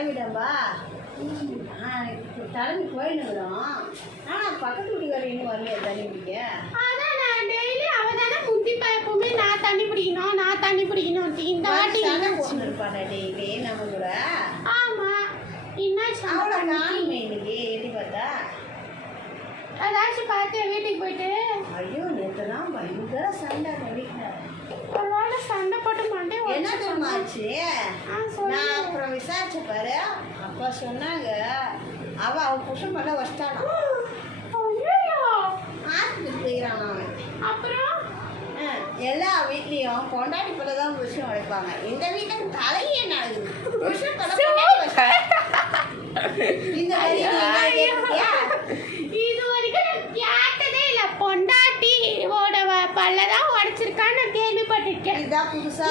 கிளம்பிட்டேன்பா. கிளம்பி போயிடுறோம். ஆனால் பக்கத்து வீட்டுக்கார இன்னும் வரலையா தண்ணி பிடிக்க? அதான் நான் டெய்லி அவ தானே முத்தி எப்பவுமே நான் தண்ணி பிடிக்கணும் இந்த வாட்டி இருப்பாடா டெய்லி நம்ம கூட. ஆமா என்ன அவ்வளோ காணுமே இன்னைக்கு எட்டி பார்த்தா. அதாச்சும் பார்த்து வீட்டுக்கு போயிட்டு. ஐயோ நேற்றுலாம் பயங்கர சண்டை வீட்டில். ஒரு வேளை சண்டை போட்டு மாட்டே என்ன தெரியுமாச்சு? நான் அப்புறம் விசாரிச்ச பாரு. அப்பா சொன்னாங்க அவ புருஷன் பண்ண வச்சிட்டானா. ஆற்றுக்கு போயிடறான் அவன். அப்புறம் எல்லா வீட்லேயும் பொண்டாட்டி பிள்ளை தான் புருஷன் உழைப்பாங்க. இந்த வீட்டுக்கு தலையே என்ன ஆகுது? புருஷன் இந்த இது வரைக்கும் நான் கேட்டதே இல்லை. பொண்டாட்டியோட பல்ல தான் உடைச்சிருக்கான்னு நான் கேள்விப்பட்டிருக்கேன். இதான் புதுசா